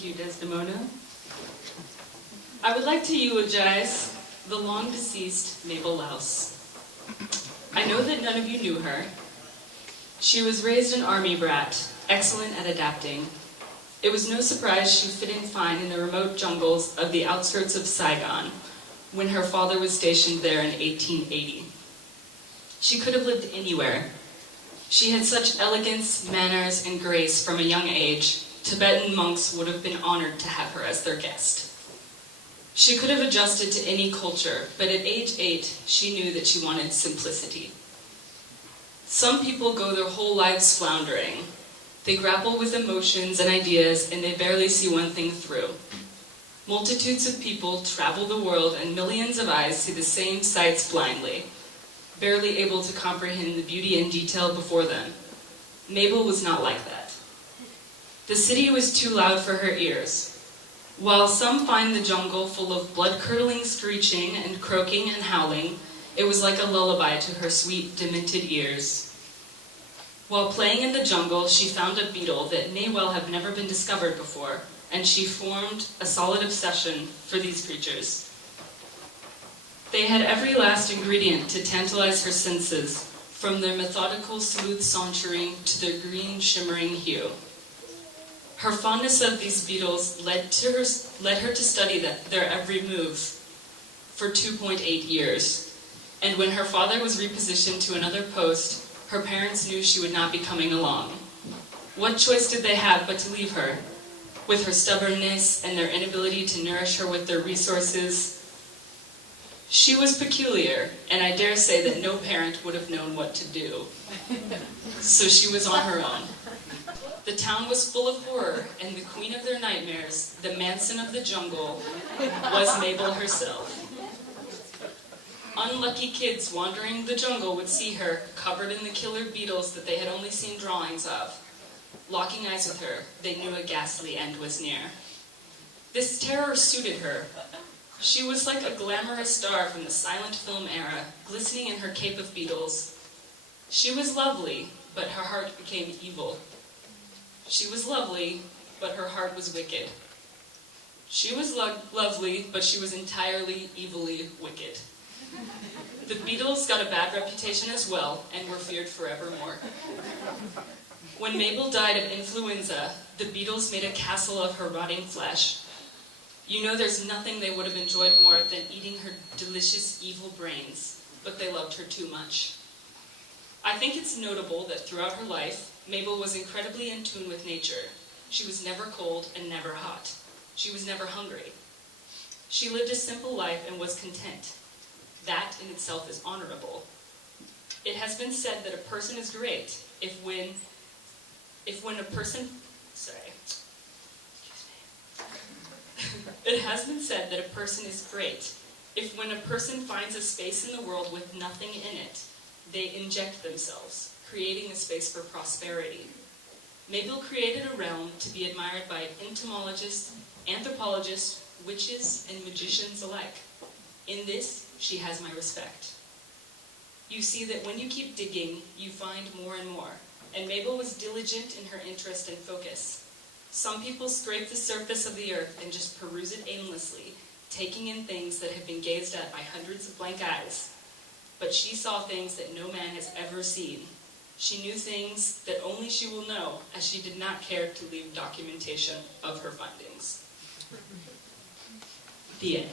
Thank you, Desdemona. I would like to eulogize the long-deceased Mabel Louse. I know that none of you knew her. She was raised an army brat, excellent at adapting. It was no surprise she fit in fine in the remote jungles of the outskirts of Saigon when her father was stationed there in 1880. She could have lived anywhere. She had such elegance, manners, and grace from a young age, Tibetan monks would have been honored to have her as their guest. She could have adjusted to any culture, but at age 8, she knew that she wanted simplicity. Some people go their whole lives floundering. They grapple with emotions and ideas, and they barely see one thing through. Multitudes of people travel the world, and millions of eyes see the same sights blindly, barely able to comprehend the beauty and detail before them. Mabel was not like that. The city was too loud for her ears. While some find the jungle full of blood-curdling screeching and croaking and howling, it was like a lullaby to her sweet, demented ears. While playing in the jungle, she found a beetle that may well have never been discovered before, and she formed a solid obsession for these creatures. They had every last ingredient to tantalize her senses, from their methodical, smooth sauntering to their green, shimmering hue. Her fondness of these beetles led her to study their every move for 2.8 years. And when her father was repositioned to another post, her parents knew she would not be coming along. What choice did they have but to leave her? With her stubbornness and their inability to nourish her with their resources, she was peculiar, and I dare say that no parent would have known what to do. So she was on her own. The town was full of horror, and the queen of their nightmares, the Manson of the jungle, was Mabel herself. Unlucky kids wandering the jungle would see her, covered in the killer beetles that they had only seen drawings of. Locking eyes with her, they knew a ghastly end was near. This terror suited her. She was like a glamorous star from the silent film era, glistening in her cape of beetles. She was lovely, but her heart became evil. She was lovely, but her heart was wicked. She was lovely, but she was entirely evilly wicked. The beetles got a bad reputation as well, and were feared forevermore. When Mabel died of influenza, the beetles made a castle of her rotting flesh. You know there's nothing they would have enjoyed more than eating her delicious evil brains, but they loved her too much. I think it's notable that throughout her life, Mabel was incredibly in tune with nature. She was never cold and never hot. She was never hungry. She lived a simple life and was content. That in itself is honorable. It has been said that a person is great if when a person, It has been said that a person is great if when a person finds a space in the world with nothing in it, they inject themselves, creating a space for prosperity. Mabel created a realm to be admired by entomologists, anthropologists, witches, and magicians alike. In this, she has my respect. You see that when you keep digging, you find more and more, and Mabel was diligent in her interest and focus. Some people scrape the surface of the earth and just peruse it aimlessly, taking in things that have been gazed at by hundreds of blank eyes. But she saw things that no man has ever seen. She knew things that only she will know, as she did not care to leave documentation of her findings. The end.